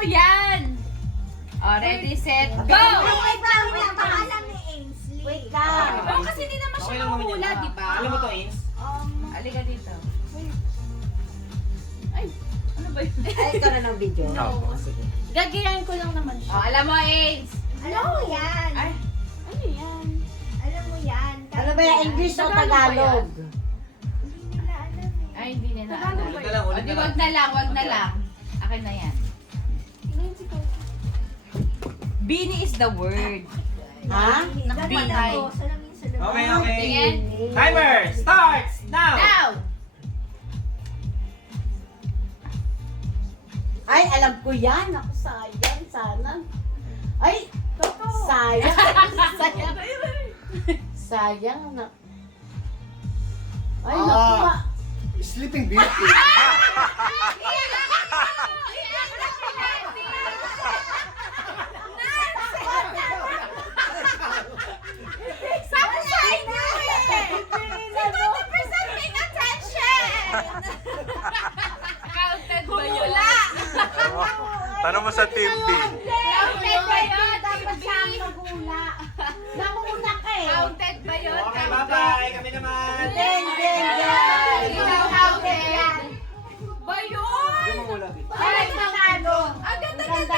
mo yan! Oh, ready, set, go! Wait lang. Pangalan ni Ainsley. Wait lang. Oh, kasi hindi naman siya mahula, di ba? Alam mo to, Ains? Halika dito. Ay, ano ba yun? Ay, ito na ng video. No. Sige. Gagayahin ko lang naman siya. Oh, alam mo, Ains. Alam mo yan. Ay, Ano yan? Alam mo yan. Ano ba yan? English o Tagalog ba yan? Tagalog? Hindi nila alam eh. ay, hindi nila Tagalog alam. ba Ulit na lang, ulit Adi, na lang. wag na lang, wag na lang. Akin na yan. Bini is the word. Ha? Nakabingay. Okay, okay. Tingin. Timer starts now! Now! Ay, alam ko yan. Ako, sayang. Sana. Ay, sayang. Sayang. Sayang na. Ay, naku. Sleeping Beauty. Sabi sa inyo eh! Si 20% paying attention! Counted ba yun? Hula! Tanong mo sa Team B. Counted ba yun? Dapat siya ang magula. Namuna ka eh. Counted ba yun? Okay, bye-bye! Kami naman! Ding, ding, ding. Ikaw counted. Ba yun? Yung mga ulabi. Ay, nanalo. Ang Ganda-ganda